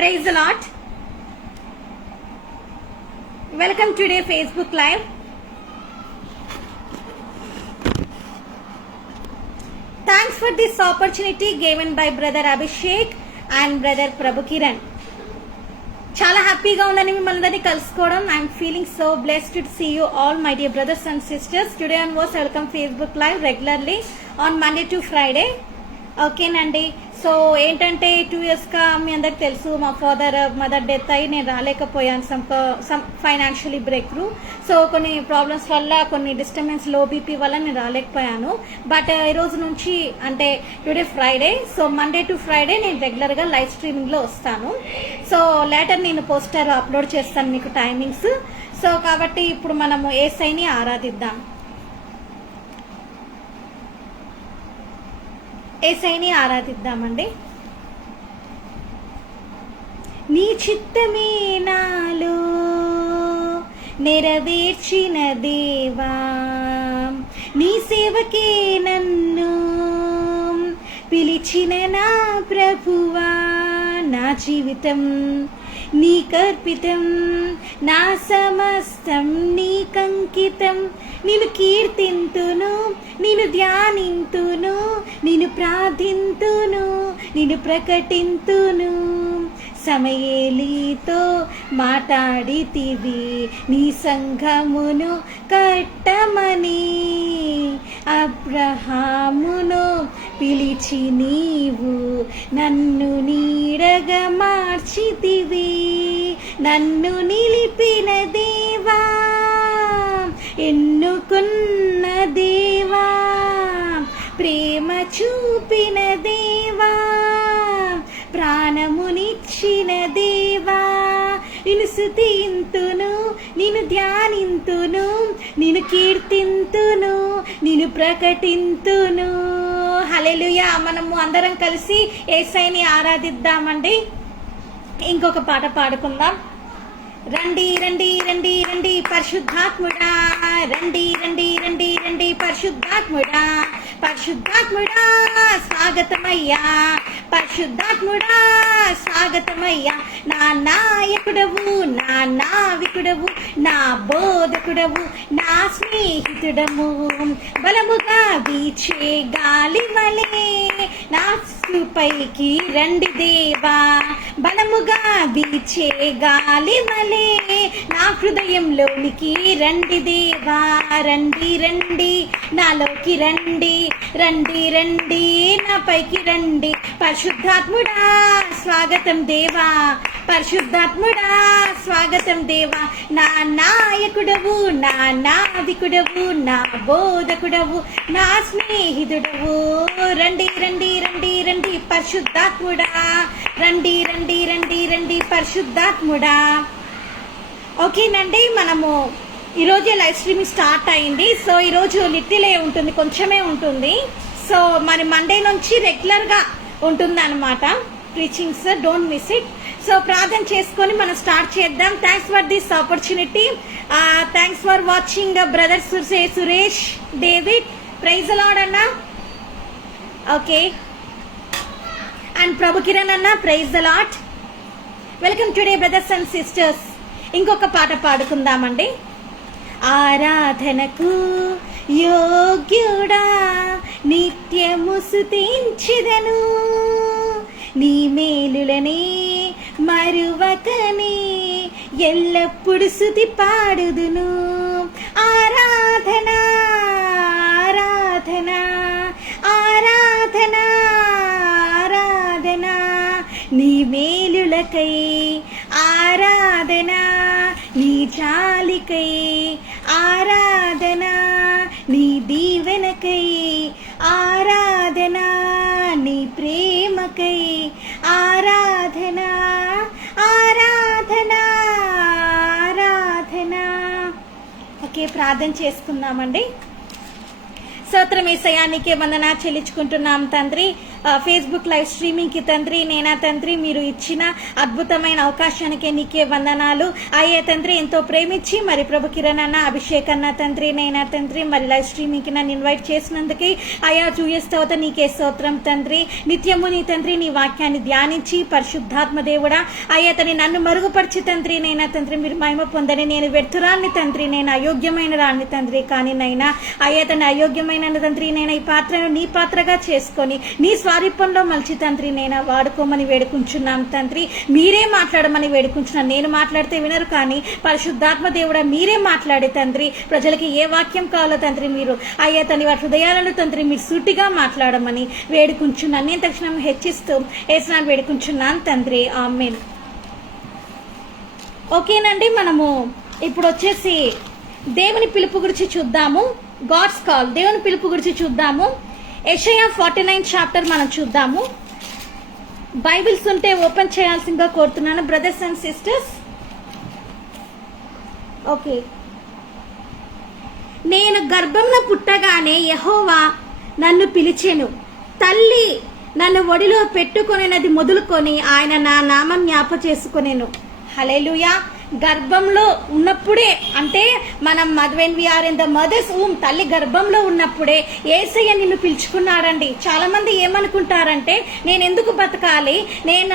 Praise the Lord. Welcome to today Facebook Live. Thanks for this opportunity given by Brother Abhishek and Brother Prabhu Kiran. చాలా హ్యాపీగా ఉందని మిమ్మల్ని కలుసుకోవడం. I'm feeling so blessed to see you all my dear brothers and sisters. Today on was welcome Facebook live regularly on Monday to Friday. ఓకేనండి. So ఏంటంటే 2 yearsగా మీ అందరికి తెలుసు మా మదర్ డెత్ అయ్యి నేను రాలేకపోయాను. Some financially break through. So కొన్ని problems వల్ల, కొన్ని డిస్టర్బెన్స్, లో బీపీ వల్ల నేను రాలేకపోయాను. బట్ ఈ రోజు నుంచి అంటే today Friday, so Monday to Friday నేను రెగ్యులర్గా లైవ్ స్ట్రీమింగ్లో వస్తాను. సో లేటర్ నేను పోస్టర్ అప్లోడ్ చేస్తాను మీకు టైమింగ్స్. సో కాబట్టి ఇప్పుడు మనము యేసయ్యని ఆరాధిద్దాం. యేసయ్యని ఆరాధిద్దామండి. నీ చిత్తమే నాలో నెరవేర్చిన దేవా, నీ సేవకే నన్ను పిలిచిన నా ప్రభువా, నా జీవితం నీకర్పితం, నా సమస్తం నీకంకితం. నిన్ను కీర్తింతును, నిన్ను ధ్యానింతును, నిన్ను ప్రార్థింతును, నిన్ను ప్రకటింతును. సమయేలీతో మాట్లాడితివి నీ సంఘమును కట్టమని, అబ్రహామును పిలిచి నీవు నన్ను నీడగా మార్చితివి. నన్ను నిలిపిన దేవా, ఎన్నుకున్న దేవా, ప్రేమ చూపిన దేవా, ప్రాణమునిచ్చిన దేవా, నిన్ను స్తుతింతును, నిన్ను ధ్యానింతును, నిన్ను కీర్తింతును, నిన్ను ప్రకటింతును. హల్లెలూయా. మనము అందరం కలిసి యేసయ్యని ఆరాధిద్దామండి. ఇంకొక పాట పాడుకుందాం. రండి రండి రండి రండి పరిశుద్ధాత్ముడా, రండి రండి రండి రండి పరిశుద్ధాత్ముడా, పరిశుద్ధాత్ముడా స్వాగతమయ్యా, పరిశుద్ధాత్ముడా స్వాగతమయ్యా. నా నాయకుడవు, నా నావికుడవు, నా బోధకుడవు, నా స్నేహితుడము. బలముగా వీచే గాలి వలె నా పైకి రండి దేవా, బలముగా వీచే గాలి వలె నా హృదయంలోనికి రండి దేవా. రండి రండి నాలోకి రండి, రండి రండి నా పైకి రండి. పరిశుద్ధాత్ముడా స్వాగతం దేవా, పరిశుద్ధాత్ముడా స్వాగతం దేవా. నా నాయకుడవు, నా నావికుడవు, నా బోధకుడవు, నా స్నేహితుడవు. రండి రండి రండి రండి పరిశుద్ధాత్ముడా, రండి రండి రండి రండి పరిశుద్ధాత్ముడా. ఓకేనండి. మనము ఈరోజే లైవ్ స్ట్రీమింగ్ స్టార్ట్ అయింది. సో ఈరోజు లిటిలే ఉంటుంది, కొంచెమే ఉంటుంది. సో మరి మండే నుంచి రెగ్యులర్గా ఉంటుంది అనమాట preachings. Don't miss it. So ప్రార్థన చేసుకొని మనం స్టార్ట్ చేద్దాం. Thanks for this opportunity. Thanks for watching brother Suresh David. Praise the lord అన్న. ఓకే. అండ్ ప్రభు కిరణ్ అన్న, praise the lord. Welcome today brothers and sisters. ఇంకొక పాట పాడుకుందామండి. ఆరాధనకు యోగ్యుడా నిత్యము స్తుతించెదను, నీ మేలులనే మరువకనే ఎల్లప్పుడు స్తుతి పాడుదును. ఆరాధన ఆరాధన ఆరాధన ఆరాధన, నీ మేలులకై ఆరాధన, నీ చాలికై ఆరాధన, నీ దీవెనకై ఆరాధన, నీ ప్రేమకై ఆరాధన ఆరాధన ఆరాధన. ఓకే, ప్రార్థన చేసుకుందామండి. స్తోత్రం యేసయ్యా, నీకే వందనాలు చెల్లించుకుంటున్నాం తండ్రి. ఫేస్బుక్ లైవ్ స్ట్రీమింగ్కి తండ్రి నేనా తండ్రి మీరు ఇచ్చిన అద్భుతమైన అవకాశానికి నీకే వందనాలు అయ్యే తండ్రి. ఎంతో ప్రేమించి మరి ప్రభు కిరణ్ అన్న, అభిషేక్ అన్న తండ్రి, నేనా తండ్రి మరి లైవ్ స్ట్రీమింగ్కి నన్ను ఇన్వైట్ చేసినందుకే అయ్యా చూయేస్తవత నీకే స్తోత్రం తండ్రి. నిత్యము నీ తండ్రి నీ వాక్యాన్ని ధ్యానించి పరిశుద్ధాత్మ దేవుడా అయ్యా తని నన్ను మరుగుపరిచి తండ్రి నేనా తండ్రి మీరు మహిమ పొందని. నేను వ్యర్థురాన్ని తండ్రి, నేను అయోగ్యమైన రాన్ని తండ్రి, కానీ నైనా అయ్యా తన అయోగ్యమైన తండ్రి నేను ఈ పాత్రను నీ పాత్రగా చేసుకొని నీ స్వారూప్యంలో మలిచి తండ్రి నేను వాడుకోమని వేడుకుంటున్నాం తండ్రి. మీరే మాట్లాడమని వేడుకుంటున్నాను. నేను మాట్లాడితే వినరు, కానీ పరిశుద్ధాత్మ దేవుడా మీరే మాట్లాడే తండ్రి. ప్రజలకి ఏ వాక్యం కావాలో తండ్రి మీరు అయ్యా తని వారి హృదయాలను తండ్రి మీరు సూటిగా మాట్లాడమని వేడుకుంటున్నాను. నేను తక్షణం హెచ్చిస్తూ ఏసునామమున వేడుకుంటున్నాను తండ్రి, ఆమేన్. ఓకేనండి, మనము ఇప్పుడు వచ్చేసి దేవుని పిలుపు గురించి చూద్దాము. గాడ్స్ కాల్, దేవుని పిలుపు గురించి చూద్దాము. యెషయా 49 చాప్టర్ మనం చూద్దాము. బైబిల్స్ ఉంటే ఓపెన్ చేయాల్సిందిగా కోరుతున్నాను బ్రదర్స్ అండ్ సిస్టర్స్. ఓకే. నేను గర్భంలో పుట్టగానే యెహోవా నన్ను పిలిచెను, తల్లి నన్ను ఒడిలో పెట్టుకొనినది మొదలుకొని ఆయన నా నామం జ్ఞాప చేసుకొనేను. హల్లెలూయా. గర్భంలో ఉన్నప్పుడే అంటే మనం when we are in the mother's womb, తల్లి గర్భంలో ఉన్నప్పుడే యేసయ్య నిన్ను పిలుచుకున్నాడండి. చాలా మంది ఏమనుకుంటారంటే నేను ఎందుకు బతకాలి,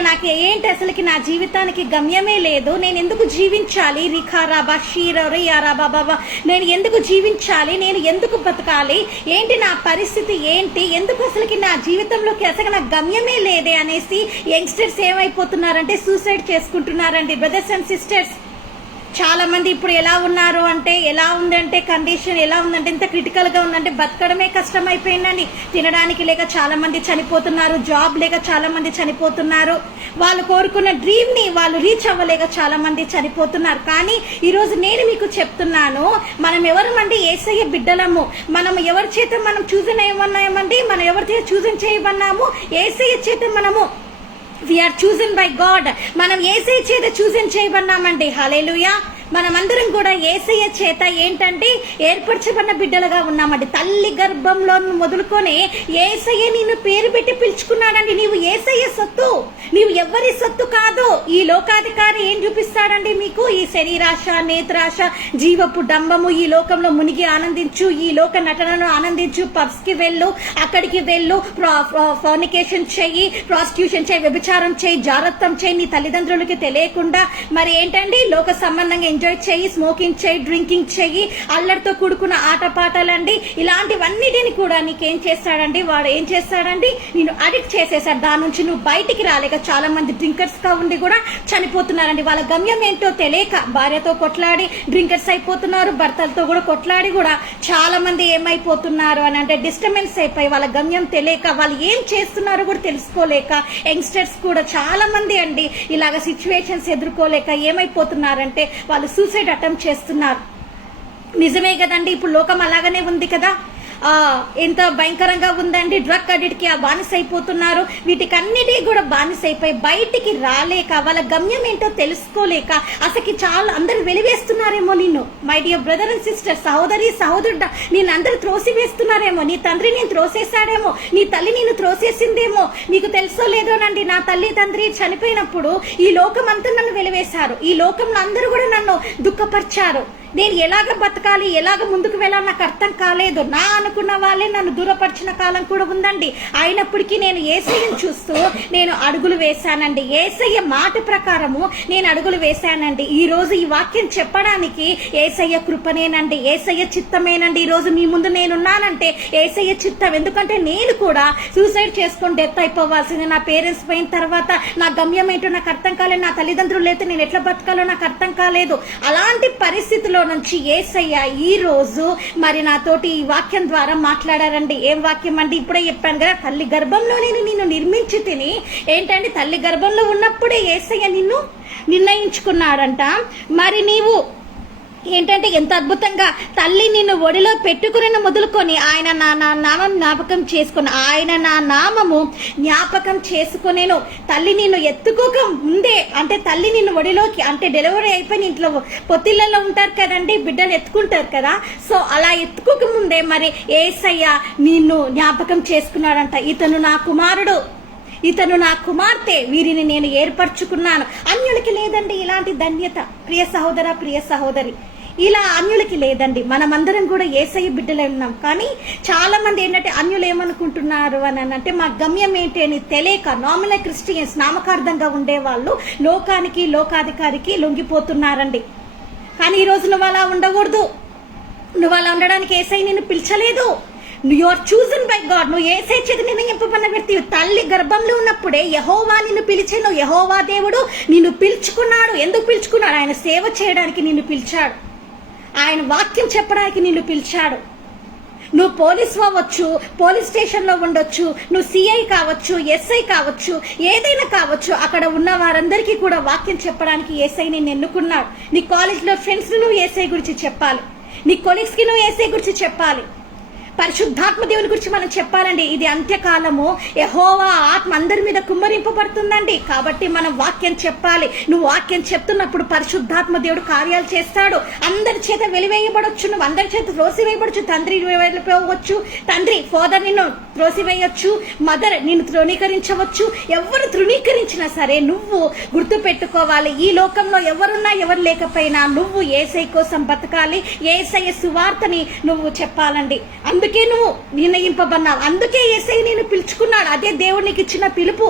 నాకు ఏంటి అసలుకి నా జీవితానికి గమ్యమే లేదు, నేను ఎందుకు జీవించాలి, రిఖారాబా షీరాబా బాబా నేను ఎందుకు జీవించాలి, నేను ఎందుకు బతకాలి, ఏంటి నా పరిస్థితి ఏంటి, ఎందుకు అసలుకి నా జీవితంలోకి అసలు నా గమ్యమే లేదే అనేసి యంగ్స్టర్స్ ఏమైపోతున్నారంటే సూసైడ్ చేసుకుంటున్నారండి. బ్రదర్స్ అండ్ సిస్టర్స్, చాలా మంది ఇప్పుడు ఎలా ఉన్నారు అంటే ఎలా ఉందంటే కండిషన్ ఎలా ఉందంటే ఇంత క్రిటికల్ గా ఉందంటే బతకడమే కష్టం అయిపోయిందండి. తినడానికి లేక చాలా మంది చనిపోతున్నారు, జాబ్ లేక చాలా మంది చనిపోతున్నారు, వాళ్ళు కోరుకున్న డ్రీమ్ ని వాళ్ళు రీచ్ అవ్వలేక చాలా మంది చనిపోతున్నారు. కానీ ఈ రోజు నేను మీకు చెప్తున్నాను, మనం ఎవరమండి యేసయ్య బిడ్డలము. మనం ఎవరి చేత మనం చూజన్ అయ్యమన్నామండి, మనం ఎవరి చేత చూజన్ చేయమన్నాము, యేసయ్య చేత మనము we are chosen by God. మనం యేసయ్య చేత చూజన్ చేయబడ్డామండి. హల్లెలూయా. మనమందరం కూడా యేసయ్య చేత ఏంటంటే ఏర్పరచబడిన బిడ్డలుగా ఉన్నామండి. తల్లి గర్భంలో మొదలుకొని యేసయ్య నిన్ను పేరు పెట్టి పిలుచుకున్నాడండి. నీవు యేసయ్య సొత్తు, నీవు ఎవరి సొత్తు కాదు. ఈ లోకాధికారి ఏం చూపిస్తాడండి మీకు, ఈ శరీరాశ, నేత్రాశ, జీవపు డంబము, ఈ లోకంలో మునిగి ఆనందించు, ఈ లోక నటనను ఆనందించు, పబ్స్ కి వెళ్ళు, అక్కడికి వెళ్ళు, ఫార్నికేషన్ చెయ్యి, ప్రాస్టిట్యూషన్ చెయ్యి, వ్యభిచారం చెయ్యి, జారత్వం చెయ్యి, నీ తల్లిదండ్రులకి తెలియకుండా మరి ఏంటండి లోక సంబంధంగా ఎంజాయ్ చేయి, స్మోకింగ్ చేయి, డ్రింకింగ్ చెయ్యి, అల్లరితో కూడుకున్న ఆటపాటలండి, ఇలాంటివన్నిటిని కూడా నీకేం చేస్తాడండి, వాడు ఏం చేస్తాడండి, నేను అడిక్ట్ చేసేసాడు. దాని నుంచి నువ్వు బయటికి రాలేక చాలా మంది డ్రింకర్స్ గా ఉండి కూడా చనిపోతున్నారండి. వాళ్ళ గమ్యం ఏంటో తెలియక భార్యతో కొట్లాడి డ్రింకర్స్ అయిపోతున్నారు, భర్తలతో కూడా కొట్లాడి కూడా చాలా మంది ఏమైపోతున్నారు అని అంటే డిస్టర్బెన్స్ అయిపోయి వాళ్ళ గమ్యం తెలియక వాళ్ళు ఏం చేస్తున్నారో కూడా తెలుసుకోలేక యంగ్స్టర్స్ కూడా చాలా మంది అండి ఇలాగ సిచ్యువేషన్స్ ఎదుర్కోలేక ఏమైపోతున్నారంటే వాళ్ళు సూసైడ్ అటెంప్ట్ చేస్తున్నారు. నిజమే కదండి, ఇప్పుడు లోకం అలాగనే ఉంది కదా. ఎంత భయంకరంగా ఉందండి. డ్రగ్ అడిక్ట్ కి బానిస అయిపోతున్నారు. వీటికన్నిటి కూడా బానిస అయిపోయి బయటికి రాలేక వాళ్ళ గమ్యం ఏంటో తెలుసుకోలేక అసలు చాలా అందరు వెలివేస్తున్నారేమో నిన్ను. My dear brother and sister, సహోదరి సహోదరుడా, నేను అందరూ త్రోసివేస్తున్నారేమో. నీ తండ్రి నేను త్రోసేసాడేమో, నీ తల్లి నేను త్రోసేసిందేమో. మీకు తెలుసో లేదోనండి, నా తల్లి తండ్రి చనిపోయినప్పుడు ఈ లోకం అంతా నన్ను వెలివేశారు. ఈ లోకంలో అందరూ కూడా నన్ను దుఃఖపరిచారు. నేను ఎలాగ బతకాలి, ఎలాగ ముందుకు వెళ్ళాలి నాకు అర్థం కాలేదు. నా అనుకున్న వాళ్ళే నన్ను దూరపరిచిన కాలం కూడా ఉందండి. అయినప్పటికీ నేను యేసయ్యను చూస్తూ నేను అడుగులు వేశానండి. యేసయ్య మాట ప్రకారము నేను అడుగులు వేశానండి. ఈ రోజు ఈ వాక్యం చెప్పడానికి యేసయ్య కృపనేనండి, యేసయ్య చిత్తమేనండి. ఈ రోజు మీ ముందు నేనున్నానంటే యేసయ్య చిత్తం. ఎందుకంటే నేను కూడా సూసైడ్ చేసుకొని డెత్ అయిపోవాల్సింది. నా పేరెంట్స్ పోయిన తర్వాత నా గమ్యం ఏంటో నాకు అర్థం కాలేదు. నా తల్లిదండ్రులు లేకపోతే నేను ఎట్లా బతకాలో నాకు అర్థం కాలేదు. అలాంటి పరిస్థితిలో నుంచి యేసయ్య ఈ రోజు మరి నాతోటి ఈ వాక్యం ద్వారా మాట్లాడారండి. ఏం వాక్యం అండి, ఇప్పుడే చెప్పాను కదా, తల్లి గర్భంలో నేను నిన్ను నిర్మించి తిని ఏంటండి, తల్లి గర్భంలో ఉన్నప్పుడే యేసయ్య నిన్ను నిర్ణయించుకున్నాడంట. మరి నీవు ఏంటంటే ఎంత అద్భుతంగా తల్లి నిన్ను ఒడిలో పెట్టుకుని మొదలుకొని ఆయన నా నామం జ్ఞాపకం చేసుకుని, ఆయన నా నామము జ్ఞాపకం చేసుకునేను. తల్లి నిన్ను ఎత్తుకోక ముందే అంటే తల్లి నిన్ను ఒడిలోకి, అంటే డెలివరీ అయిపోయిన ఇంట్లో పొత్తిళ్ళలో ఉంటారు కదండి, బిడ్డను ఎత్తుకుంటారు కదా, సో అలా ఎత్తుకోక ముందే మరి యేసయ్య నిన్ను జ్ఞాపకం చేసుకున్నాడంట. ఇతను నా కుమారుడు, ఇతను నా కుమార్తె, వీరిని నేను ఏర్పరచుకున్నాను. అన్యులకి లేదండి ఇలాంటి ధన్యత. ప్రియ సహోదర, ప్రియ సహోదరి, ఇలా అన్యులకి లేదండి. మనమందరం కూడా యేసయ్య బిడ్డలే ఉన్నాం. కానీ చాలా మంది ఏంటంటే అన్యులు ఏమనుకుంటున్నారు అని అంటే మా గమ్యం ఏంటి అని తెలియక నామినల్ క్రిస్టియన్స్, నామకార్థంగా ఉండేవాళ్ళు లోకానికి, లోకాధికారికి లొంగిపోతున్నారండి. కానీ ఈ రోజు నువ్వు అలా ఉండకూడదు. నువ్వు అలా ఉండడానికి యేసయ్య నిన్ను పిలిచలేదు. You are chosen by God. నువ్వు యేసయ్య చేత నిర్ణయింపబడిన వ్యక్తి. తల్లి గర్భంలో ఉన్నప్పుడే యెహోవా నిన్ను పిలిచాను. యెహోవా దేవుడు నిన్ను పిలుచుకున్నాడు. ఎందుకు పిలుచుకున్నాడు? ఆయన సేవ చేయడానికి నిన్ను పిలిచాడు. ఆయన వాక్యం చెప్పడానికి నిన్ను పిలిచాడు. నువ్వు పోలీసు అవ్వచ్చు, పోలీస్ స్టేషన్ లో ఉండొచ్చు, నువ్వు సిఐ కావచ్చు, ఎస్ఐ కావచ్చు, ఏదైనా కావచ్చు. అక్కడ ఉన్న వారందరికీ కూడా వాక్యం చెప్పడానికి యేసయ్య నిన్ను ఎన్నుకున్నాడు. నీ కాలేజ్ లో ఫ్రెండ్స్ నువ్వు యేసయ్య గురించి చెప్పాలి. నీ కొలీగ్స్ కి నువ్వు యేసయ్య గురించి చెప్పాలి. పరిశుద్ధాత్మ దేవుని గురించి మనం చెప్పాలండి. ఇది అంత్యకాలము, యెహోవా ఆత్మ అందరి మీద కుమ్మరింపబడుతుందండి. కాబట్టి మనం వాక్యం చెప్పాలి. నువ్వు వాక్యం చెప్తున్నప్పుడు పరిశుద్ధాత్మ దేవుడు కార్యాలు చేస్తాడు. అందరి చేత వెలివేయబడొచ్చు, నువ్వు అందరి చేత త్రోసివేయబడచ్చు. తండ్రి వెళ్ళిపోవచ్చు, తండ్రి ఫాదర్ నిన్ను త్రోసివేయొచ్చు, మదర్ నిన్ను తృణీకరించవచ్చు. ఎవరు తృణీకరించినా సరే నువ్వు గుర్తు పెట్టుకోవాలి, ఈ లోకంలో ఎవరున్నా ఎవరు లేకపోయినా నువ్వు యేసయ్య కోసం బతకాలి. యేసయ్య సువార్తని నువ్వు చెప్పాలండి. అందుకే నువ్వు నిర్ణయింపబడినావు. అందుకే యేసయ్య నిన్ను పిలుచుకున్నాడు. అదే దేవుడు నీకు ఇచ్చిన పిలుపు.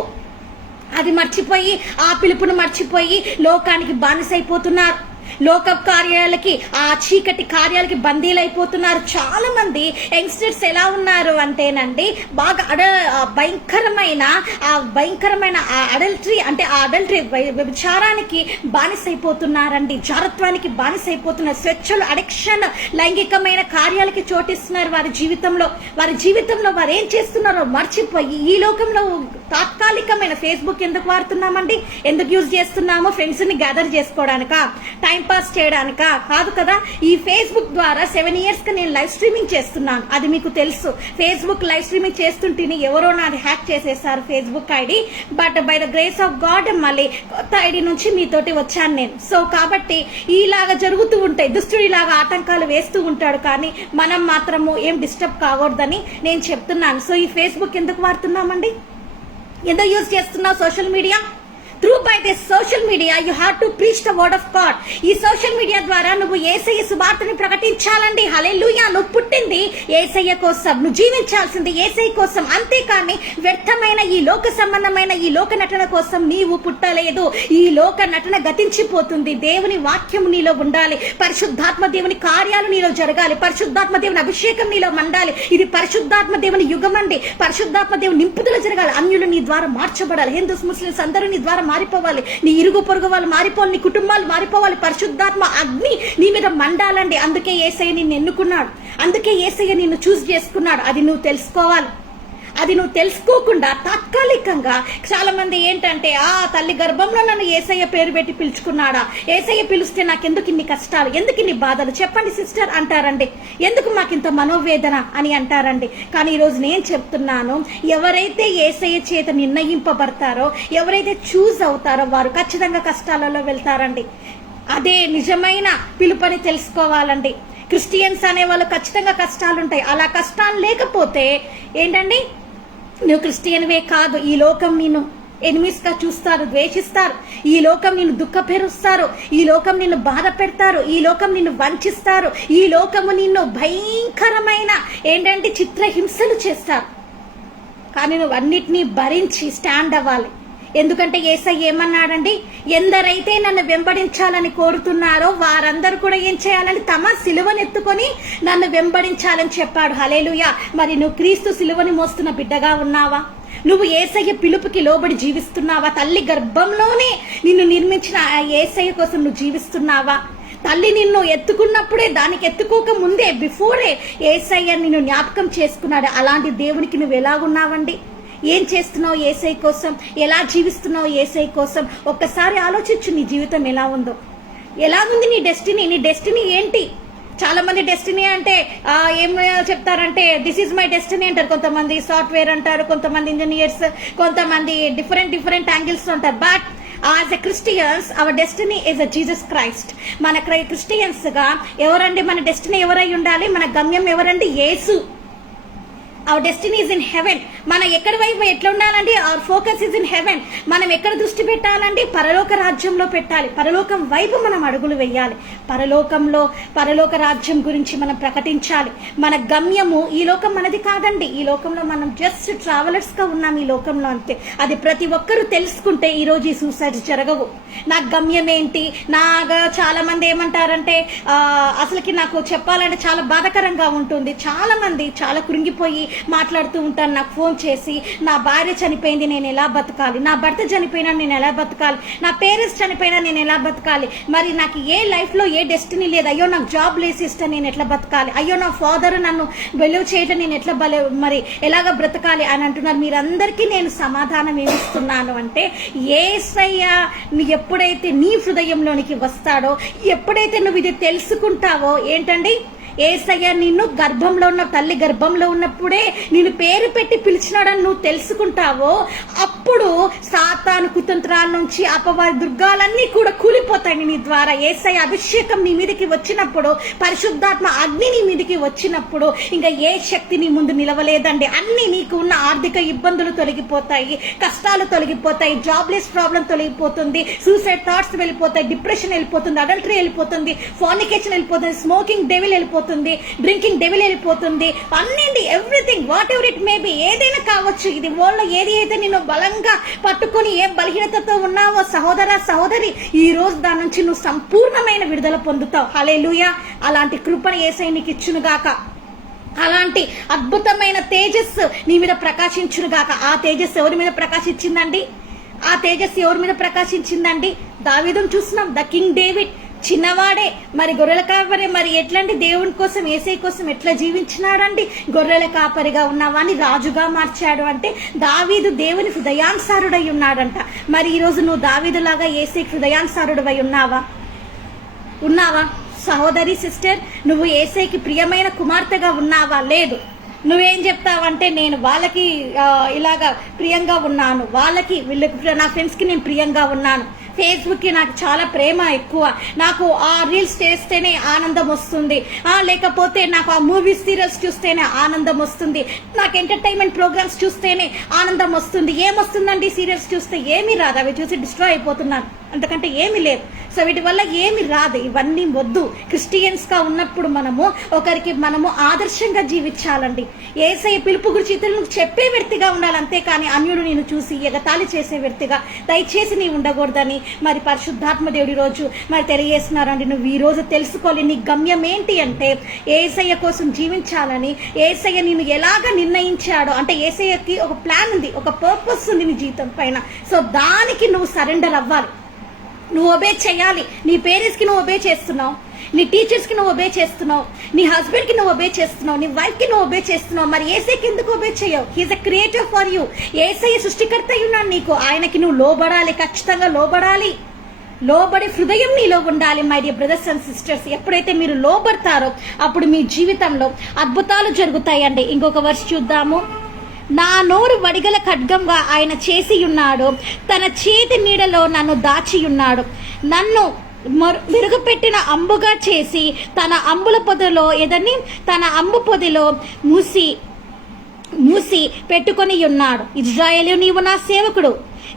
అది మర్చిపోయి, ఆ పిలుపును మర్చిపోయి లోకానికి బానిసైపోతున్నారు. లోక కార్యాలకి, ఆ చీకటి కార్యాలకి బందీలైపోతున్నారు. చాలా మంది యంగ్స్టర్స్ ఎలా ఉన్నారు అంటేనండి, బాగా భయంకరమైన అడల్టరీ, అంటే ఆ అడల్టరీ విచారానికి బానిసైపోతున్నారండి. జారత్వానికి బానిసైపోతున్నారు. స్వేచ్ఛలు, అడిక్షన్, లైంగికమైన కార్యాలకి చోటిస్తున్నారు వారి జీవితంలో. వారు ఏం చేస్తున్నారో మర్చిపోయి ఈ లోకంలో తాత్కాలికమైన ఫేస్బుక్ ఎందుకు వాడుతున్నామండి? ఎందుకు యూజ్ చేస్తున్నాము? ఫ్రెండ్స్ ని గ్యాదర్ చేసుకోవడానికా? టైం పాస్ చేయడానికా? కాదు కదా. ఈ ఫేస్బుక్ ద్వారా 7 years గా నేను లైవ్ స్ట్రీమింగ్ చేస్తున్నాను. అది మీకు తెలుసు. ఫేస్బుక్ లైవ్ స్ట్రీమింగ్ చేస్తుంటేనే ఎవరో నాది హ్యాక్ చేసేసారు Facebook ID. But by the grace of God మళ్ళీ కొత్త ఐడి నుంచి మీతోటి వచ్చాను నేను. సో కాబట్టి ఇలాగా జరుగుతూ ఉంటాయి. దుష్టుడు ఇలాగా ఆటంకాలు వేస్తూ ఉంటాడు. కానీ మనం మాత్రము ఏం డిస్టర్బ్ కాకూడదని నేను చెప్తున్నాను. సో ఈ ఫేస్బుక్ ఎందుకు వాడుతున్నామండి? ఎందుకు యూజ్ చేస్తున్నావు social media? Through by this social media you have to preach the word of God. ఈ సోషల్ మీడియా ద్వారా నువ్వు యేసయ్య సువార్తని ప్రకటించాలండి. హల్లెలూయా. నువ్వు పుట్టింది యేసయ్య కోసం, నువ్వు జీవించాల్సింది యేసయ్య కోసం. అంతేకాని వ్యర్థమైన ఈ లోక సంబంధమైన ఈ లోక నటన కోసం నీవు పుట్టలేదు. ఈ లోక నటన గతించిపోతుంది. దేవుని వాక్యం నీలో ఉండాలి. పరిశుద్ధాత్మ దేవుని కార్యాలు నీలో జరగాలి. పరిశుద్ధాత్మ దేవుని అభిషేకం నీలో మండాలి. ఇది పరిశుద్ధాత్మ దేవుని యుగం అండి. పరిశుద్ధాత్మ దేవుని నింపుదల జరగాలి. అన్యులు నీ ద్వారా మార్చబడాలి. హిందూస్, ముస్లిమ్స్ అందరూ నీ ద్వారా మారిపోవాలి. నీ ఇరుగు పొరుగు వాళ్ళు మారిపోవాలి. నీ కుటుంబాలు మారిపోవాలి. పరిశుద్ధాత్మ అగ్ని నీ మీద మండాలండి. అందుకే యేసయ్య నిన్ను ఎన్నుకున్నాడు. అందుకే యేసయ్య నిన్ను చూస్ చేసుకున్నాడు. అది నువ్వు తెలుసుకోవాలి. అది నువ్వు తెలుసుకోకుండా తాత్కాలికంగా చాలా మంది ఏంటంటే, తల్లి గర్భంలో నన్ను యేసయ్య పేరు పెట్టి పిలుచుకున్నాడా, యేసయ్య పిలిస్తే నాకెందుకు ఇన్ని కష్టాలు, ఎందుకు ఇన్ని బాధలు చెప్పండి సిస్టర్ అంటారండి. ఎందుకు మాకింత మనోవేదన అని అంటారండి. కానీ ఈరోజు నేను చెప్తున్నాను, ఎవరైతే యేసయ్య చేత నిర్ణయింపబడతారో, ఎవరైతే చూస్ అవుతారో వారు ఖచ్చితంగా కష్టాలలో వెళ్తారండి. అదే నిజమైన పిలుపని తెలుసుకోవాలండి. క్రిస్టియన్స్ అనే వాళ్ళు ఖచ్చితంగా కష్టాలుంటాయి. అలా కష్టాలు లేకపోతే ఏంటండి, నువ్వు క్రిస్టియన్వే కాదు. ఈ లోకం నిన్ను ఎనిమిస్ గా చూస్తారు, ద్వేషిస్తారు. ఈ లోకం నిన్ను దుఃఖపెరుస్తారు. ఈ లోకం నిన్ను బాధ పెడతారు. ఈ లోకం నిన్ను వంచిస్తారు. ఈ లోకము నిన్ను భయంకరమైన ఏంటంటే చిత్రహింసలు చేస్తారు. కానీ నువ్వు అన్నిటినీ భరించి స్టాండ్ అవ్వాలి. ఎందుకంటే యేసయ్య ఏమన్నాడండి, ఎందరైతే నన్ను వెంబడించాలని కోరుతున్నారో వారందరూ కూడా ఏం చేయాలని, తమ సిలువను ఎత్తుకొని నన్ను వెంబడించాలని చెప్పాడు. హల్లెలూయా. మరి నువ్వు క్రీస్తు సిలువని మోస్తున్న బిడ్డగా ఉన్నావా? నువ్వు యేసయ్య పిలుపుకి లోబడి జీవిస్తున్నావా? తల్లి గర్భంలోనే నిన్ను నిర్మించిన ఆ యేసయ్య కోసం నువ్వు జీవిస్తున్నావా? తల్లి నిన్ను ఎత్తుకున్నప్పుడే, దానికి ఎత్తుకోక ముందే, బిఫోరే యేసయ్య నిన్ను జ్ఞాపకం చేసుకున్నాడు. అలాంటి దేవునికి నువ్వు ఎలాగున్నావండి? ఏం చేస్తున్నావు యేసయ్య కోసం? ఎలా జీవిస్తున్నావు యేసయ్య కోసం? ఒక్కసారి ఆలోచించు. నీ జీవితం ఎలా ఉందో, ఎలాగుంది నీ డెస్టినీ? నీ డెస్టినీ ఏంటి? చాలా మంది డెస్టినీ అంటే ఏం చెప్తారంటే, దిస్ ఈజ్ మై డెస్టినీ అంటారు. కొంతమంది సాఫ్ట్వేర్ అంటారు, కొంతమంది ఇంజనీర్స్, కొంతమంది డిఫరెంట్ యాంగిల్స్ ఉంటారు. But as a Christians our destiny is a Jesus Christ. మన క్రిస్టియన్స్ గా ఎవరండి మన డెస్టినీ ఎవరై ఉండాలి? మన గమ్యం ఎవరండి? Yesu. Our destiny is in heaven. మనం ఎక్కడి వైపు ఎట్లా ఉండాలండి? Our focus is in heaven. మనం ఎక్కడ దృష్టి పెట్టాలండి? పరలోక రాజ్యంలో పెట్టాలి. పరలోకం వైపు మనం అడుగులు వేయాలి. పరలోక రాజ్యం గురించి మనం ప్రకటించాలి. మన గమ్యము ఈ లోకం మనది కాదండి. ఈ లోకంలో మనం జస్ట్ ట్రావెలర్స్ గా ఉన్నాం ఈ లోకంలో, అంతే. అది ప్రతి ఒక్కరూ తెలుసుకుంటే ఈ రోజు ఈ సూసైడ్స్ జరగవు. నా గమ్యం ఏంటి? చాలా మంది ఏమంటారంటే అసలుకి నాకు చెప్పాలంటే చాలా బాధాకరంగా ఉంటుంది. చాలా మంది చాలా కృంగిపోయి మాట్లాడుతూ ఉంటాను. నాకు ఫోన్ చేసి నా భార్య చనిపోయింది, నేను ఎలా బతకాలి? నా భర్త చనిపోయినా నేను ఎలా బతకాలి? నా పేరెంట్స్ చనిపోయినా నేను ఎలా బతకాలి? మరి నాకు ఏ లైఫ్ లో ఏ డెస్టినీ లేదు. అయ్యో నాకు జాబ్ లేసి ఇష్టం, నేను ఎట్లా బతకాలి? అయ్యో నా ఫాదర్ నన్ను బిలీవ్ చేయడం, నేను ఎట్లా మరి ఎలాగ బ్రతకాలి అని అంటున్నారు. మీరందరికీ నేను సమాధానం ఏమిస్తున్నాను అంటే, యేసయ్య ఎప్పుడైతే నీ హృదయంలోనికి వస్తాడో, ఎప్పుడైతే నువ్వు ఇది తెలుసుకుంటావో, ఏంటండి, యేసయ్య నిన్ను గర్భంలో ఉన్న తల్లి గర్భంలో ఉన్నప్పుడే నేను పేరు పెట్టి పిలిచినాడని నువ్వు తెలుసుకుంటావో, అప్పుడు సాతాను కుతంత్రాల నుంచి అపవాది దుర్గాలన్నీ కూడా కూలిపోతాయి నీ ద్వారా. యేసయ్య అభిషేకం నీ మీదకి వచ్చినప్పుడు, పరిశుద్ధాత్మ అగ్ని నీ మీదకి వచ్చినప్పుడు ఇంకా ఏ శక్తి నీ ముందు నిలవలేదండి. అన్ని నీకు ఉన్న ఆర్థిక ఇబ్బందులు తొలగిపోతాయి, కష్టాలు తొలగిపోతాయి, జాబ్లెస్ ప్రాబ్లం తొలగిపోతుంది, సూసైడ్ థాట్స్ వెళ్ళిపోతాయి, డిప్రెషన్ వెళ్ళిపోతుంది, అడల్టరీ వెళ్ళిపోతుంది, ఫార్నికేషన్ వెళ్ళిపోతుంది, స్మోకింగ్ డెవిల్ వెళ్ళిపోతుంది, డ్రింకింగ్ డెవిల్ వెళ్ళిపోతుంది, అన్నింటి everything what ever it may be, ఏదైనా కావచ్చు. ఇది వరల్డ్ లో ఏది అయితే నేను బలంగా పట్టుకుని ఏ బలహీనతతో ఉన్నావో సహోదరి, ఈ రోజు దాని నుంచి నువ్వు సంపూర్ణమైన విడుదల పొందుతావు. హల్లెలూయా. అలాంటి కృపను యేసయ్య నీకు ఇచ్చునుగాక. అలాంటి అద్భుతమైన తేజస్సు నీ మీద ప్రకాశించునుగాక. ఆ తేజస్సు ఎవరి మీద ప్రకాశించిందండి? దావీదును చూస్తున్నాం. ద కింగ్ డేవిడ్ చిన్నవాడే, మరి గొర్రెల కాపరి, మరి ఎట్లాంటి దేవుని కోసం యేసయ్య కోసం ఎట్లా జీవించినాడండి? గొర్రెల కాపరిగా ఉన్నవాడిని రాజుగా మార్చాడు. అంటే దావీదు దేవుని హృదయానుసారుడై ఉన్నాడంట. మరి ఈ రోజు నువ్వు దావీదులాగా యేసయ్య హృదయానుసారుడై ఉన్నావా సహోదరి, సిస్టర్? నువ్వు యేసయ్యకి ప్రియమైన కుమార్తెగా ఉన్నావా? లేదు. నువ్వేం చెప్తావంటే, నేను వాళ్ళకి ఇలాగా ప్రియంగా ఉన్నాను, వీళ్ళకి నా ఫ్రెండ్స్ కి నేను ప్రియంగా ఉన్నాను, ఫేస్బుక్ కి నాకు చాలా ప్రేమ ఎక్కువ, నాకు ఆ రీల్స్ చేస్తేనే ఆనందం వస్తుంది, లేకపోతే నాకు ఆ మూవీస్ సీరియల్స్ చూస్తేనే ఆనందం వస్తుంది, నాకు ఎంటర్టైన్మెంట్ ప్రోగ్రామ్స్ చూస్తేనే ఆనందం వస్తుంది. ఏమొస్తుందండి సీరియల్స్ చూస్తే? ఏమీ రాదు. అవి చూసి డిస్ట్రాయ్ అయిపోతున్నాను, అంతకంటే ఏమీ లేదు. సో వీటి వల్ల ఏమి రాదు. ఇవన్నీ వద్దు. క్రిస్టియన్స్ గా ఉన్నప్పుడు ఒకరికి మనము ఆదర్శంగా జీవించాలండి. యేసయ్య పిలుపు గురించి ఇతరులకు చెప్పే వ్యక్తిగా ఉండాలి, అంతేకాని అన్యుడు నేను చూసి ఎగతాళి చేసే వ్యక్తిగా దయచేసి నీ ఉండకూడదని మరి పరిశుద్ధాత్మ దేవుడి రోజు మరి తెలియజేస్తున్నారండి. నువ్వు ఈ రోజు తెలుసుకోవాలి నీ గమ్యం ఏంటి అంటే, యేసయ్య కోసం జీవించాలని. యేసయ్య నిన్ను ఎలాగ నిర్ణయించాడో, అంటే యేసయ్యకి ఒక ప్లాన్ ఉంది, ఒక పర్పస్ ఉంది నీ జీవితం పైన. సో దానికి నువ్వు సరెండర్ అవ్వాలి, నువ్వు ఒబే చేయాలి. నీ పేరెంట్స్ కి నువ్వు ఒబే చేస్తున్నావు, నీ టీచర్స్ కి నువ్వు ఒబే చేస్తున్నావు, నీ హస్బెండ్ కి నువ్వు ఒబే చేస్తున్నావు, నీ వైఫ్ కి నువ్వు ఒబే చేస్తున్నావు. మరి యేసయ్యకి ఎందుకు ఒబే చేయవు? He is a creator for you. Yesayya సృష్టికర్త ఉన్నాడు నీకు. ఆయనకి నువ్వు లోబడాలి, ఖచ్చితంగా లోబడాలి. లోబడి హృదయం నీలో ఉండాలి. My dear brothers and sisters, ఎప్పుడైతే మీరు లోబడతారో అప్పుడు మీ జీవితంలో అద్భుతాలు జరుగుతాయండి. ఇంకొక వర్స్ చూద్దాము. నా నోరు వడిగల ఖడ్గంగా ఆయన చేసి ఉన్నాడు, తన చేతి నీడలో నన్ను దాచియున్నాడు, నన్ను మెరుగుపెట్టిన అంబుగా చేసి తన అంబుల పొదలో తన అంబు పొదిలో మూసి పెట్టుకొని ఉన్నాడు. ఇజ్రాయేలు, నీవు నా సేవకుడు,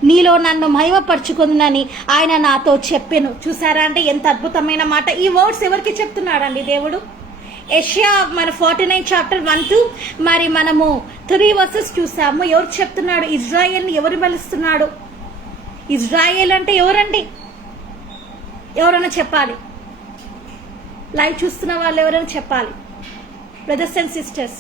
నీలో నన్ను మహిమపరచుకుందని ఆయన నాతో చెప్పెను. చూసారా అంటే ఎంత అద్భుతమైన మాట. ఈ వర్డ్స్ ఎవరికి చెప్తున్నాడండి దేవుడు? యెషయా మన 49 చాప్టర్ 1-2 మరి మనము 3 వర్సెస్ చూసాము. ఎవరు చెప్తున్నాడు? ఇజ్రాయేల్ని ఎవరు బలిస్తున్నాడు? ఇజ్రాయేల్ అంటే ఎవరండి? ఎవరైనా చెప్పాలి. లైవ్ చూస్తున్న వాళ్ళు ఎవరైనా చెప్పాలి, brothers and sisters.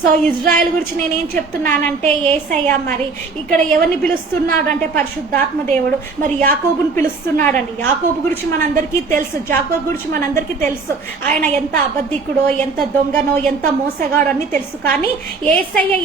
So Israel గురించి నేనేం చెప్తున్నానంటే, యేసయ్య మరి ఇక్కడ ఎవరిని పిలుస్తున్నాడు అంటే పరిశుద్ధాత్మ దేవుడు మరి యాకోబుని పిలుస్తున్నాడండి. యాకోబు గురించి మనందరికీ తెలుసు, జాకోబు గురించి మనందరికీ తెలుసు. ఆయన ఎంత అబద్ధికుడో, ఎంత దొంగనో, ఎంత మోసగాడో అన్ని తెలుసు. కానీ యేసయ్య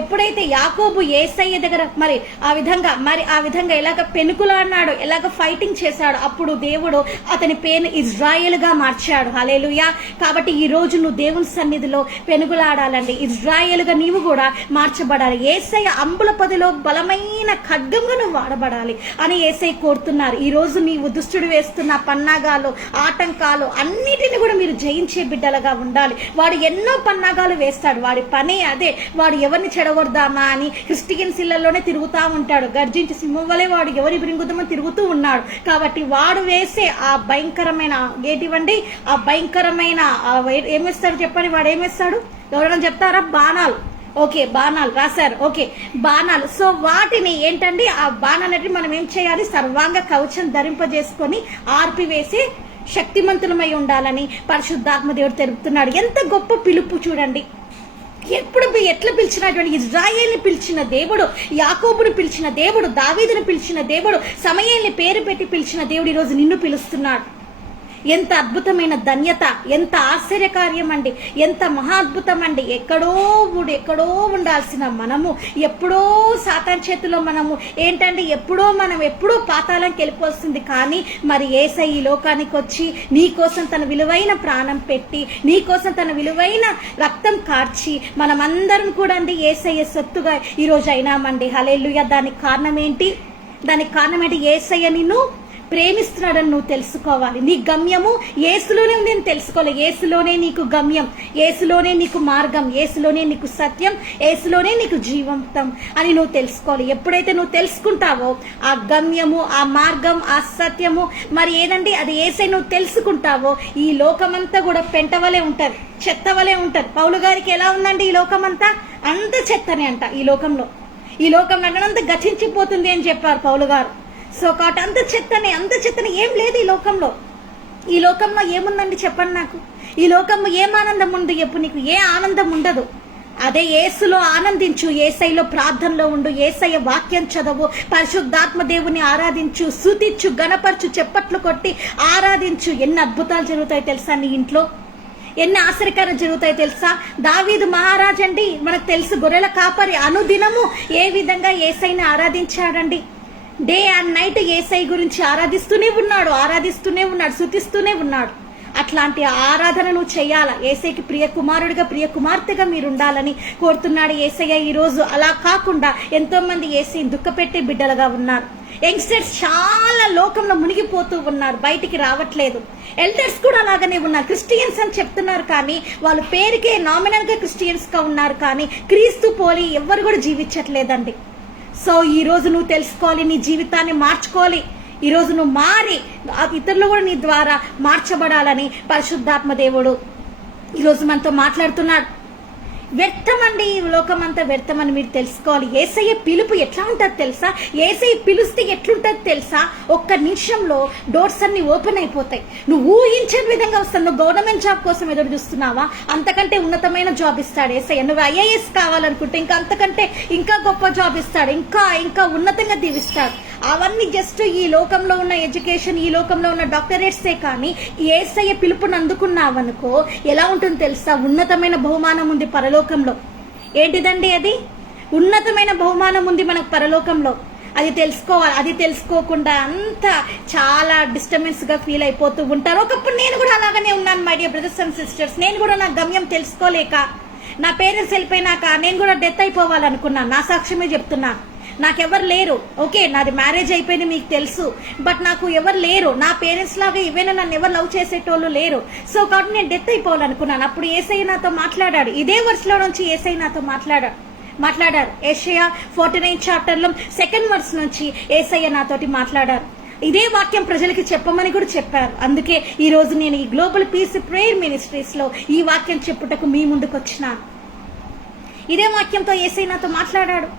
ఎప్పుడైతే యాకోబు యేసయ్య దగ్గర మరి ఆ విధంగా ఎలాగ పెనుకులాడినాడు, ఎలాగ ఫైటింగ్ చేశాడు, అప్పుడు దేవుడు అతని పేరుని ఇజ్రాయెల్ గా మార్చాడు. హల్లెలూయా. కాబట్టి ఈ రోజు నువ్వు దేవుని సన్నిధిలో పెనుగులాడాలండి. ఇజ్రాయేలుగా నీవు కూడా మార్చబడాలి. యేసయ్య అంబుల పొదిలో బలమైన ఖడ్గంగా నువ్వు వాడబడాలి అని యేసయ్య కోరుతున్నారు. ఈ రోజు నీవు దుష్టుడు వేస్తున్న పన్నాగాలు, ఆటంకాలు అన్నిటిని కూడా మీరు జయించే బిడ్డలుగా ఉండాలి. వాడు ఎన్నో పన్నాగాలు వేస్తాడు. వాడి పనే అదే. వాడు ఎవరిని చెడగొడదామా అని క్రిస్టియన్స్ ఇళ్లలోనే తిరుగుతూ ఉంటాడు. గర్జించి సింహం వలె వాడు ఎవరి బృంగుదామని తిరుగుతూ ఉన్నాడు. కాబట్టి వాడు వేసే ఆ భయంకరమైన ఏంటివండి, ఆ భయంకరమైన ఏమేస్తాడు చెప్పండి, వాడు ఏమేస్తాడు ఎవరైనా చెప్తారా? బాణాలు. ఓకే, బాణాలు రాశారు. ఓకే, బాణాలు. సో వాటిని ఏంటండి, ఆ బాణాలని మనం ఏం చేయాలి? సర్వాంగ కవచం ధరింపజేసుకొని ఆర్పివేసి శక్తిమంతులమై ఉండాలని పరిశుద్ధాత్మ దేవుడు తెలుపుతున్నాడు. ఎంత గొప్ప పిలుపు చూడండి. ఎప్పుడు ఎట్లా పిలిచినటువంటి ఇజ్రాయేల్ని పిలిచిన దేవుడు, యాకోబుని పిలిచిన దేవుడు, దావీదుని పిలిచిన దేవుడు, సమయాల్ని పేరు పెట్టి పిలిచిన దేవుడు ఈరోజు నిన్ను పిలుస్తున్నాడు. ఎంత అద్భుతమైన ధన్యత, ఎంత ఆశ్చర్యకార్యం అండి, ఎంత మహా అద్భుతం అండి. ఎక్కడో ఉండాల్సిన మనము ఎప్పుడో సాతాన్ చేతిలో మనము ఏంటంటే ఎప్పుడో పాతాళంకి వెళ్ళిపోతుంది. కానీ మరి యేసయ్య ఈ లోకానికి వచ్చి నీ కోసం తన విలువైన ప్రాణం పెట్టి, నీ కోసం తన విలువైన రక్తం కార్చి మనమందరం కూడా అండి యేసయ్య సొత్తుగా ఈరోజు అయినామండి. హల్లెలూయా. దానికి కారణం ఏంటి? యేసయ్య నిన్ను ప్రేమిస్తున్నాడని నువ్వు తెలుసుకోవాలి. నీ గమ్యము యేసులోనే ఉంది అని తెలుసుకోవాలి. యేసులోనే నీకు గమ్యం, యేసులోనే నీకు మార్గం, యేసులోనే నీకు సత్యం, యేసులోనే నీకు జీవంతం అని నువ్వు తెలుసుకోవాలి. ఎప్పుడైతే నువ్వు తెలుసుకుంటావో ఆ గమ్యము, ఆ మార్గం, ఆ సత్యము మరి ఏదండి అది యేసే నువ్వు తెలుసుకుంటావో ఈ లోకమంతా కూడా పెంటవలే ఉంటది, చెత్తవలే ఉంటది. పౌలు గారికి ఎలా ఉందండి ఈ లోకమంతా? అంత చెత్తనే అంట. ఈ లోకంలో అంత గతించిపోతుంది అని చెప్పారు పౌలు గారు. సో కాబట్టి అంత చెత్తని ఏం లేదు ఈ లోకంలో. ఏముందండి చెప్పండి నాకు? ఈ లోకంలో ఏం ఆనందం ఉంది? ఎప్పుడు నీకు ఏ ఆనందం ఉండదు. అదే యేసులో ఆనందించు, యేసయ్యలో ప్రార్థనలో ఉండు, యేసయ్య వాక్యం చదవు, పరిశుద్ధాత్మ దేవుని ఆరాధించు, స్తుతించు, గణపరచు, చెప్పట్లు కొట్టి ఆరాధించు. ఎన్ని అద్భుతాలు జరుగుతాయి తెలుసా నీ ఇంట్లో? ఎన్ని ఆశ్చర్యకార్యాలు జరుగుతాయి తెలుసా? దావీదు మహారాజ్ అండి, మనకు తెలుసు, గొర్రెల కాపరి అనుదినము ఏ విధంగా యేసయ్యని ఆరాధించాడండి. డే అండ్ నైట్ యేసయ్య గురించి ఆరాధిస్తూనే ఉన్నాడు, స్తుతిస్తూనే ఉన్నాడు. అట్లాంటి ఆరాధన నువ్వు చేయాలా? యేసయ్యకి ప్రియ కుమారుడిగా, ప్రియ కుమార్తెగా మీరు ఉండాలని కోరుతున్నాడు యేసయ్య ఈ రోజు. అలా కాకుండా ఎంతో మంది యేసయ్యని దుఃఖపెట్టే బిడ్డలుగా ఉన్నారు. యంగ్స్టర్స్ చాలా లోకంలో మునిగిపోతూ ఉన్నారు, బయటికి రావట్లేదు. ఎల్డర్స్ కూడా అలాగనే ఉన్నారు. క్రిస్టియన్స్ అని చెప్తున్నారు కానీ వాళ్ళు పేరుకే నామినల్ గా క్రిస్టియన్స్ గా ఉన్నారు, కానీ క్రీస్తు పోలి ఎవరు కూడా జీవించట్లేదండి. సో ఈ రోజు నువ్వు తెలుసుకోవాలి, నీ జీవితాన్ని మార్చుకోవాలి. ఈ రోజు నువ్వు మారి ఇతరులు కూడా నీ ద్వారా మార్చబడాలని పరిశుద్ధాత్మ దేవుడు ఈరోజు మనతో మాట్లాడుతున్నాడు. వ్యర్థమండి, ఈ లోకం అంతా వ్యర్థమని మీరు తెలుసుకోవాలి. యేసయ్య పిలుపు ఎట్లా ఉంటుంది తెలుసా? యేసయ్య పిలుస్తే ఎట్లుంటుంది తెలుసా? ఒక్క నిమిషంలో డోర్స్ అన్ని ఓపెన్ అయిపోతాయి. నువ్వు ఊహించే విధంగా వస్తావు. నువ్వు గవర్నమెంట్ జాబ్ కోసం ఎదురు చూస్తున్నావా? అంతకంటే ఉన్నతమైన జాబ్ ఇస్తాడు యేసయ్య. నువ్వు ఐఏఎస్ కావాలనుకుంటే ఇంకా అంతకంటే ఇంకా గొప్ప జాబ్ ఇస్తాడు, ఇంకా ఉన్నతంగా దీవిస్తాడు. అవన్నీ జస్ట్ ఈ లోకంలో ఉన్న ఎడ్యుకేషన్, ఈ లోకంలో ఉన్న డాక్టరేట్సే. కానీ యేసయ్య పిలుపుని అందుకున్నావనుకో ఎలా ఉంటుంది తెలుసా? ఉన్నతమైన బహుమానం ఉంది పరలోకంలో. ఏంటిదండి అది? ఉన్నతమైన బహుమానం ఉంది మనకు పరలోకంలో. అది తెలుసుకోవాలి. అది తెలుసుకోకుండా అంతా చాలా డిస్టర్బెన్స్ గా ఫీల్ అయిపోతూ ఉంటారు. ఒకప్పుడు నేను కూడా అలాగనే ఉన్నాను my dear brothers and sisters. నేను కూడా నా గమ్యం తెలుసుకోలేక, నా పేరెంట్స్ వెళ్ళిపోయినాక నేను కూడా డెత్ అయిపోవాలనుకున్నాను. నా సాక్ష్యమే చెప్తున్నా. నాకెవరు లేరు. ఓకే, నాది మ్యారేజ్ అయిపోయింది మీకు తెలుసు, బట్ నాకు ఎవరు లేరు. నా పేరెంట్స్ లాగా ఏవైనా నన్ను ఎవరు లవ్ చేసేటోళ్ళు లేరు. సో కాబట్టి నేను డెత్ అయిపోవాలనుకున్నాను. అప్పుడు యేసయ్య నాతో మాట్లాడాడు. ఇదే వర్స్లో నుంచి యేసయ్య నాతో మాట్లాడారు. యెషయా 49 చాప్టర్లో 2nd వర్స్ నుంచి యేసయ్య నాతోటి మాట్లాడారు. ఇదే వాక్యం ప్రజలకి చెప్పమని కూడా చెప్పారు. అందుకే ఈ రోజు నేను ఈ గ్లోబల్ పీస్ ప్రేయర్ మినిస్ట్రీస్ లో ఈ వాక్యం చెప్పుటకు మీ ముందుకు వచ్చినాను. ఇదే వాక్యంతో యేసయ్య నాతో మాట్లాడాడు.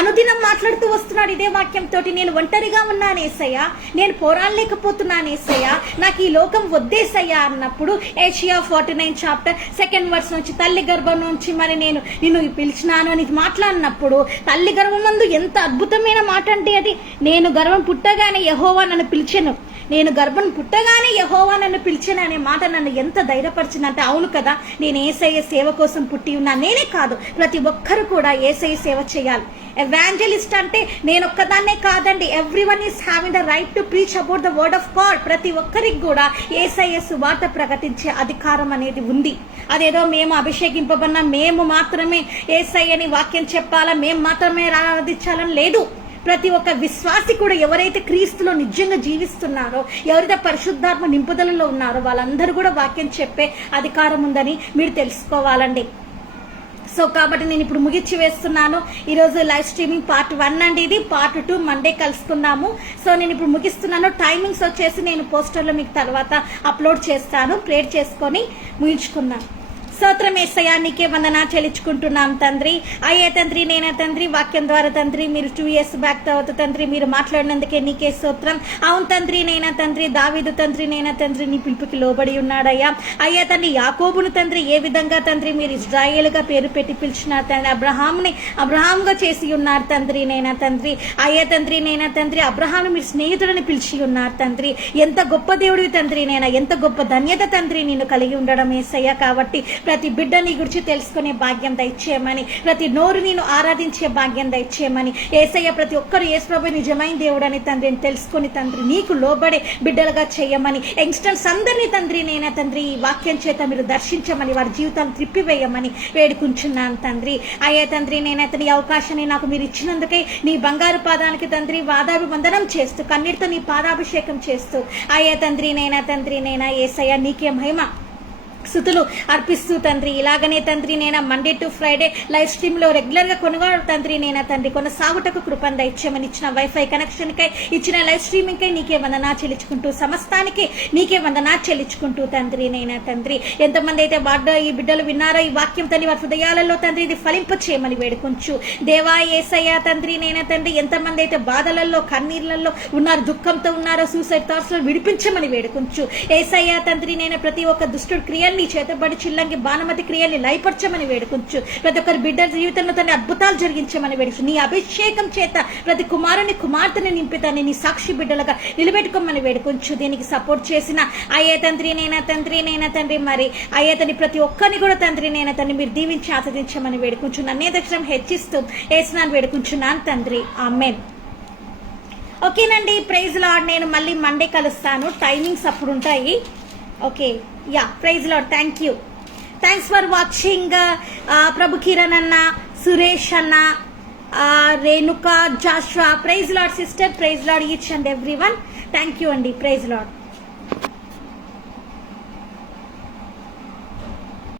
అనుదినం మాట్లాడుతూ వస్తున్నాడు ఇదే వాక్యంతో. నేను ఒంటరిగా ఉన్నాను యేసయ్య, నేను పోరాడలేకపోతున్నాను యేసయ్య, నాకు ఈ లోకం వద్దేసయ్యా అన్నప్పుడు యెషయా 49 చాప్టర్ 2nd వర్స్ నుంచి తల్లి గర్భం నుంచి మరి నేను నిన్ను పిలిచినాను అని మాట్లాడినప్పుడు, తల్లి గర్భం నందు ఎంత అద్భుతమైన మాట అంటే అది. నేను గర్భం పుట్టగానే యెహోవా నన్ను పిలిచెను, నేను గర్భం పుట్టగానే యెహోవా నన్ను పిలిచెను అనే మాట నన్ను ఎంత ధైర్యపరిచిందంటే, అవును కదా, నేను యేసయ్య సేవ కోసం పుట్టి ఉన్నా. నేనే కాదు, ప్రతి ఒక్కరు కూడా యేసయ్య సేవ చేయాలి. ఎవాంజలిస్ట్ అంటే నేను ఒక్కదాన్నే కాదండి, everyone is having the right to preach about the word of God. ప్రతి ఒక్కరికి కూడా యేసయ్య సువార్త ప్రకటించే అధికారం అనేది ఉంది. అదేదో మేము అభిషేకింపబడిన మేము మాత్రమే యేసయ్యని వాక్యం చెప్పాలా, మేము మాత్రమే ఆరాధించాలని లేదు. ప్రతి ఒక్క విశ్వాసి కూడా ఎవరైతే క్రీస్తులో నిజంగా జీవిస్తున్నారో, ఎవరైతే పరిశుద్ధాత్మ నింపుదలలో ఉన్నారో వాళ్ళందరూ కూడా వాక్యం చెప్పే అధికారం ఉందని మీరు తెలుసుకోవాలండి. సో కాబట్టి నేను ఇప్పుడు ముగించి వేస్తున్నాను. ఈరోజు లైవ్ స్ట్రీమింగ్ పార్ట్ 1 అండి, ఇది పార్ట్ 2 మండే కలుసుకుందాము. సో నేను ఇప్పుడు ముగిస్తున్నాను. టైమింగ్స్ వచ్చేసి నేను పోస్టర్లో మీకు తర్వాత అప్లోడ్ చేస్తాను. ప్రేర్ చేసుకొని ముగించుకున్నాను. స్తోత్రం యేసయ్యా, నీకే వందనా చెల్లించుకుంటున్నాం తండ్రి. అయ్యే తండ్రి, నేనే తండ్రి, వాక్యం ద్వారా తండ్రి మీరు 2 years బ్యాక్ తర్వాత తండ్రి మీరు మాట్లాడినందుకే నీకే స్తోత్రం. అవును తండ్రి, నేనా తండ్రి, దావీదు తండ్రి, నేనా తండ్రి నీ పిలుపుకి లోబడి ఉన్నాడయ్యా. అయ్యా తండ్రి, యాకోబును తండ్రి ఏ విధంగా తండ్రి మీరు ఇజ్రాయేలుగా పేరు పెట్టి పిలిచినారు తండ్రి, అబ్రహాంగా చేసి ఉన్నారు తండ్రి, నేనా తండ్రి. అయ్యా తండ్రి, నేనా తండ్రి, అబ్రహాంని మీరు స్నేహితుడిని పిలిచి ఉన్నారు తండ్రి. ఎంత గొప్ప దేవుడివి తండ్రి, నేనా ఎంత గొప్ప ధన్యత తండ్రి నేను కలిగి ఉండడం యేసయ్యా. కాబట్టి ప్రతి బిడ్డ నీ గురించి తెలుసుకునే భాగ్యం దయచేయమని, ప్రతి నోరు నేను ఆరాధించే భాగ్యం దయచేయమని యేసయ్య. ప్రతి ఒక్కరు యేసు ప్రభువు నిజమైన దేవుడు అని తండ్రిని తెలుసుకుని తండ్రి నీకు లోబడే బిడ్డలుగా చేయమని, యంగ్స్టర్స్ అందరినీ తండ్రి నేనా తండ్రి ఈ వాక్యం చేత మీరు దర్శించమని, వారి జీవితాన్ని త్రిప్పివేయమని వేడుకుంటున్నాను తండ్రి. అయ్యే తండ్రి, నేనా తండ్రి ఈ అవకాశాన్ని నాకు మీరు ఇచ్చినందుకే నీ బంగారు పాదానికి తండ్రి వాదాభివందనం చేస్తూ కన్నీటితో నీ పాదాభిషేకం చేస్తూ అయ్యే తండ్రి, నేనా యేసయ్య నీకే మహిమ స్తుతులు అర్పిస్తూ తండ్రి. ఇలాగనే తండ్రి నేనా Monday to Friday live stream లో రెగ్యులర్ గా కొనుగోలు తండ్రి నేనా తండ్రి కొనసాగుటకు కృపను దయచేయమని, ఇచ్చిన వైఫై కనెక్షన్ కై, ఇచ్చిన లైవ్ స్ట్రీమింగ్ కై నీకే వందనా చెల్లించుకుంటూ, సమస్తానికి నీకే వందనా చెల్లించుకుంటూ తండ్రి నేనా తండ్రి. ఎంతమంది అయితే ఈ బిడ్డలు విన్నారో ఈ వాక్యం తండ్రి వారి హృదయాలలో తండ్రి ఇది ఫలింప చేయమని వేడుకొంచు దేవా. యేసయ్య తండ్రి నేనా తండ్రి, ఎంతమంది అయితే బాధలలో కన్నీళ్లలో ఉన్నారు, దుఃఖంతో ఉన్నారో, సూసైడ్ థాట్స్ లో విడిపించమని వేడుకొంచు యేసయ్య తండ్రి. నేను ప్రతి ఒక్క దుష్టుడు క్రియల్ని చేతబడి చిల్లంగి బాణమతి క్రియల్ని లయపరచమని వేడుకొంచు. ప్రతి ఒక్కరి బిడ్డ జీవితంలో తన అద్భుతాలు జరిగించమని వేడుకొంచు. నీ అభిషేకం చేత ప్రతి కుమారుని కుమార్తెని నింపితాన్ని నీ సాక్షి బిడ్డలుగా నిలబెట్టుకోమని వేడుకొంచు. దీనికి సపోర్ట్ చేసిన అయ్యే తండ్రి నేనా తండ్రి మరి అయ్యే తండ్రి ప్రతి ఒక్కరిని కూడా తండ్రి నేనా తండ్రి మీరు దీవించి ఆస్వాదించమని వేడుకొంచు. నన్నే దక్షిణం హెచ్చిస్తూ ఏసునాన్ని వేడుకుంటున్నాను తండ్రి. ఆమేన్. ఓకేనండి, ప్రైజ్ లార్డ్. నేను మళ్ళీ మండే కలుస్తాను. టైమింగ్స్ అప్పుడు ఉంటాయి. Okay, yeah, praise Lord. Thank you, thanks for watching. ప్రభు కిరణ్ అన్న, సురేష్ అన్న, Renuka, Joshua, praise Lord sister, praise Lord each and every one. Thank you అండి, ప్రైజ్ లార్డ్.